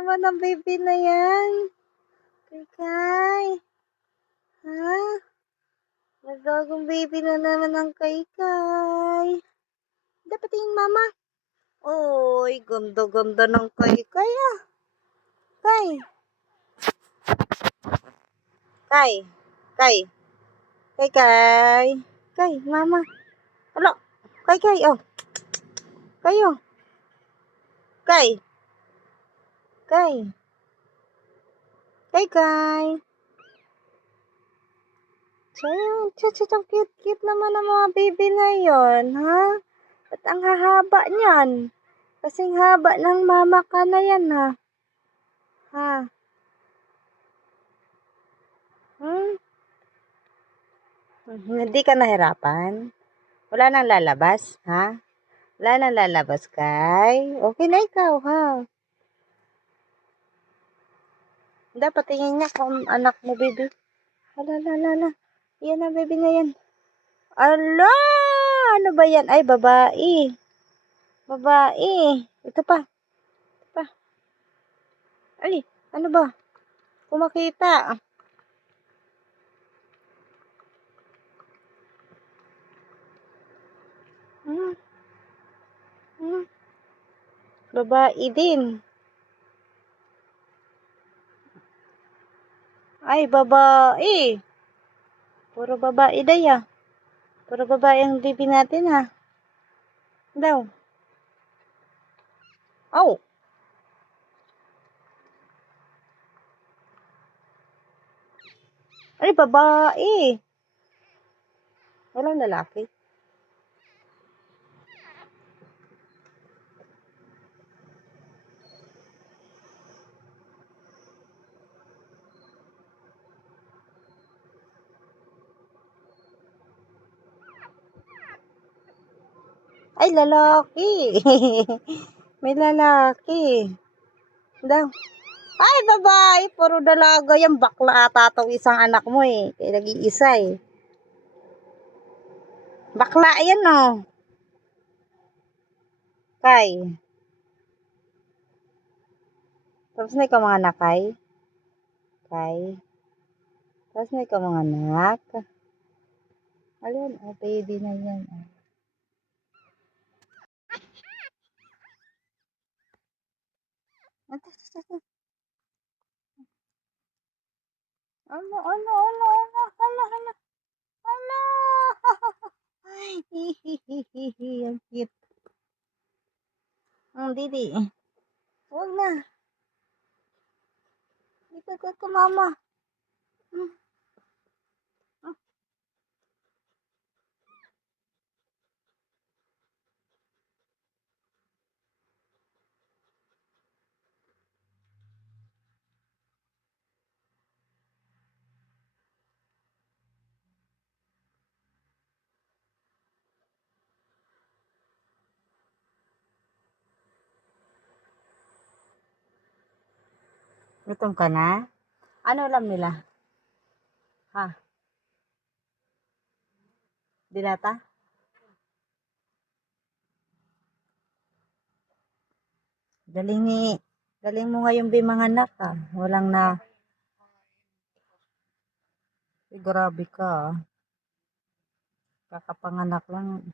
naman ang baby na yan. Kay Kay. Ha? Nagagong baby na naman ang Kay Kay. Dapat yung mama. Oy, ganda-ganda ng Kay Kay ah. Kay. Kay. Kay. Kay Kay. Kay, mama. Alo. Kay Kay, oh. Kayo. Kay. Kay. Kay Kay. So, chat ang cute-cute naman ang mga baby na yon, ha? At ang hahaba niyan. Kasing haba ng mama ka na yan, ha? Ha? Hmm? Hindi ka nahirapan? Wala nang lalabas, ha? Wala nang lalabas, kay? Okay na ikaw, ha? Dapat tingin niya kung anak mo, baby. Hala, hala, hala. Yan ang baby na yan. Ala! Ano ba yan? Ay, babae. Babae. Ito pa. Ito pa. Ay, ano ba? Kumakita. Hmm. Hmm. Babae din. Ay, babae. Puro babae day ah. Puro babae ang baby natin ha. Daw. Oh. Ay, babae. Walang lalaki. Ay, lalaki. May lalaki. Daw. Ay, babae. Puro dalaga yan. Bakla ata itong isang anak mo eh. Kaya nag-iisa eh. Bakla yan oh. Kay. Tapos na ikaw mga anak, Kay. Kay. Tapos na ikaw mga anak. Alin, oh, baby na yan. Oh. Ano, ano, ano, ano, hala, hala, hala. Hihihihi, ang cute. Ang didi. Huwag na. Dito ka ka, mama. Hmm. Hmm. Gutom ka na? Ano alam nila? Ha? Dilata? Galing ni, galing mo ngayon bimanganak ka. Walang na, eh, grabe ka. ah. Kakapanganak lang.